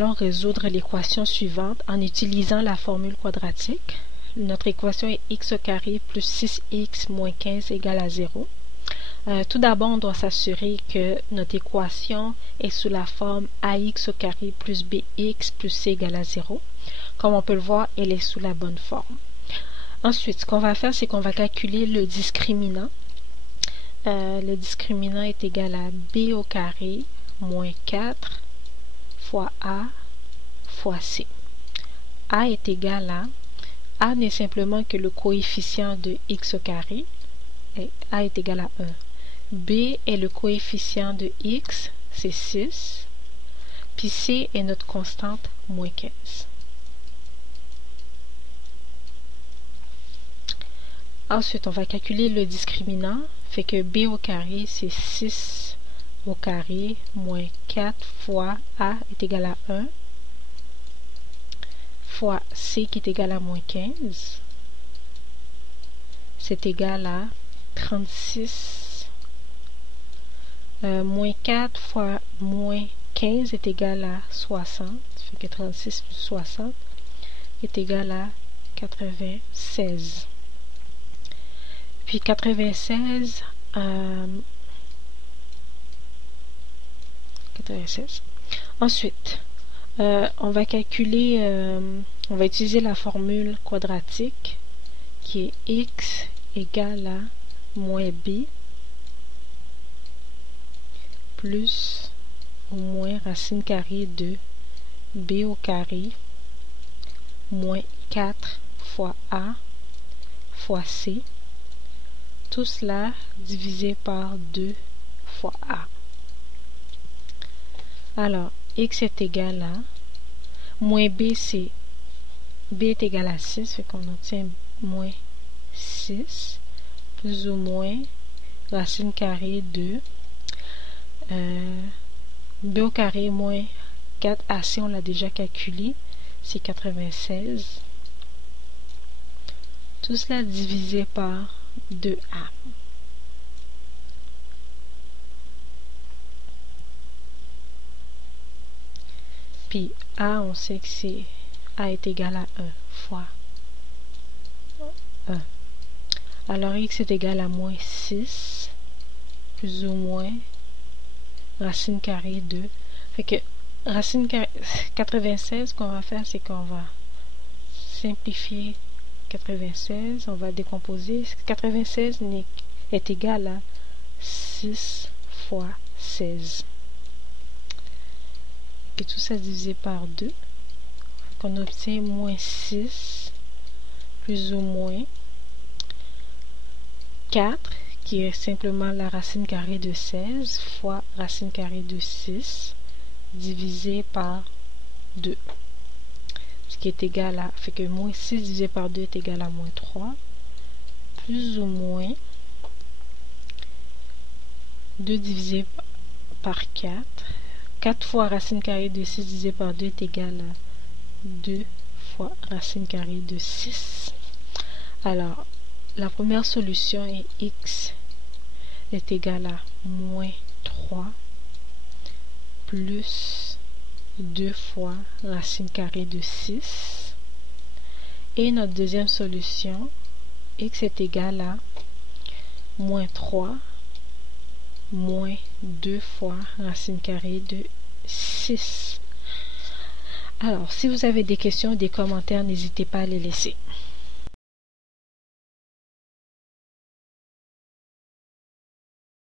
allons résoudre l'équation suivante en utilisant la formule quadratique. Notre équation est x au carré plus 6x moins 15 égale à 0. Tout d'abord, on doit s'assurer que notre équation est sous la forme ax au carré plus bx plus c égale à 0. Comme on peut le voir, elle est sous la bonne forme. Ensuite, ce qu'on va faire, c'est qu'on va calculer le discriminant. Le discriminant est égal à b au carré moins 4 fois a fois c. A est égal à... A n'est simplement que le coefficient de x au carré. Et a est égal à 1. B est le coefficient de x, c'est 6. Puis c est notre constante, moins 15. Ensuite, on va calculer le discriminant. Fait que b au carré, c'est 6 au carré moins 4 fois a est égal à 1 fois c qui est égal à moins 15. C'est égal à 36. Moins 4 fois moins 15 est égal à 60. Fait que 36 plus 60 est égal à 96. Puis 96, 96. Ensuite, on va calculer, on va utiliser la formule quadratique qui est x égale à moins b plus ou moins racine carrée de b au carré moins 4 fois a fois c. Tout cela divisé par 2 fois a. Alors, x est égal à moins b, c'est b est égal à 6, fait qu'on obtient moins 6 plus ou moins racine carrée de b au carré moins 4ac, on l'a déjà calculé, c'est 96. Tout cela divisé par 2a. Puis a, on sait que c'est a est égal à 1 fois 1. Alors x est égal à moins 6 plus ou moins racine carrée de... Fait que racine carrée 96, ce qu'on va faire, c'est qu'on va simplifier 96, on va décomposer. 96 est égal à 6 fois 16. Et tout ça divisé par 2. On obtient moins 6 plus ou moins 4, qui est simplement la racine carrée de 16 fois racine carrée de 6 divisé par 2. Ce qui est égal à... Fait que moins 6 divisé par 2 est égal à moins 3. Plus ou moins 2 divisé par 4. 4 fois racine carrée de 6 divisé par 2 est égal à 2 fois racine carrée de 6. Alors, la première solution est x est égal à moins 3 plus 2 fois racine carrée de 6. Et notre deuxième solution, x est égal à moins 3 moins 2 fois racine carrée de 6. Alors, si vous avez des questions ou des commentaires, n'hésitez pas à les laisser.